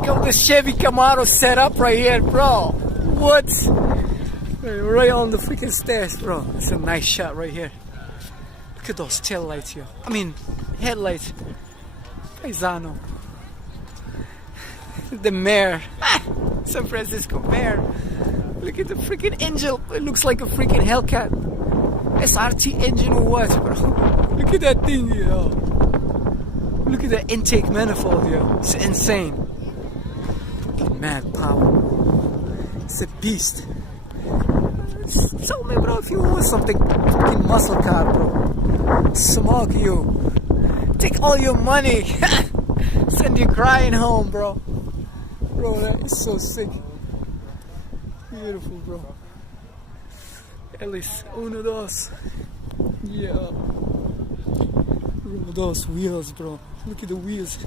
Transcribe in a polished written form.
Check out the Chevy Camaro setup right here, bro. What? Right on the freaking stairs, bro. It's a nice shot right here. Look at those tail lights here. I mean, headlights. Paisano. The mayor. San Francisco mayor. Look at the freaking engine. It looks like a freaking Hellcat. SRT engine or what, bro? Look at that thing, yo. Look at the intake manifold, yo. It's insane. Fucking mad power. It's a beast. Tell me, bro, if you want something fucking muscle car, bro. Smoke you. Take all your money. Send you crying home, bro. Bro, that is so sick. Beautiful, bro. At least uno dos. Yeah. Bro, those wheels, bro. Look at the wheels.